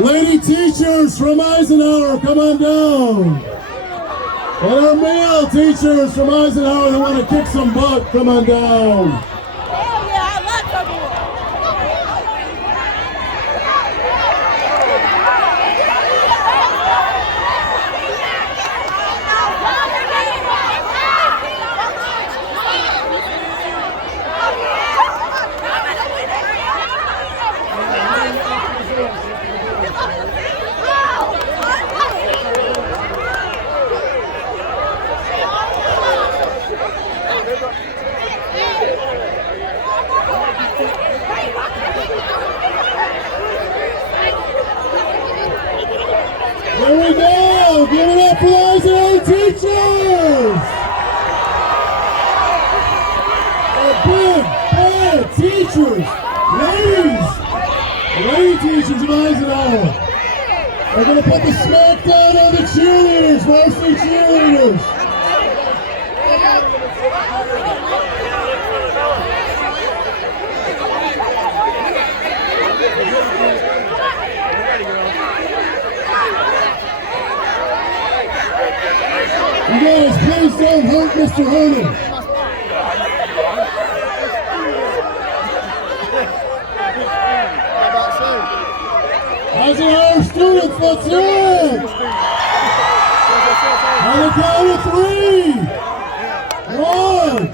Lady teachers from Eisenhower, come on down. And our male teachers from Eisenhower that want to kick some butt, come on down. Hell yeah, I love Tug of War. Here we go! Give it up for those Eisenhower teachers! Our big, bad teachers! Lady teachers of Eisenhower! They're going to put the smack down on the cheerleaders, varsity cheerleaders! You guys, please don't hurt Mr. Herman. Eisenhower students, let's hear it! On the count of 3! 1,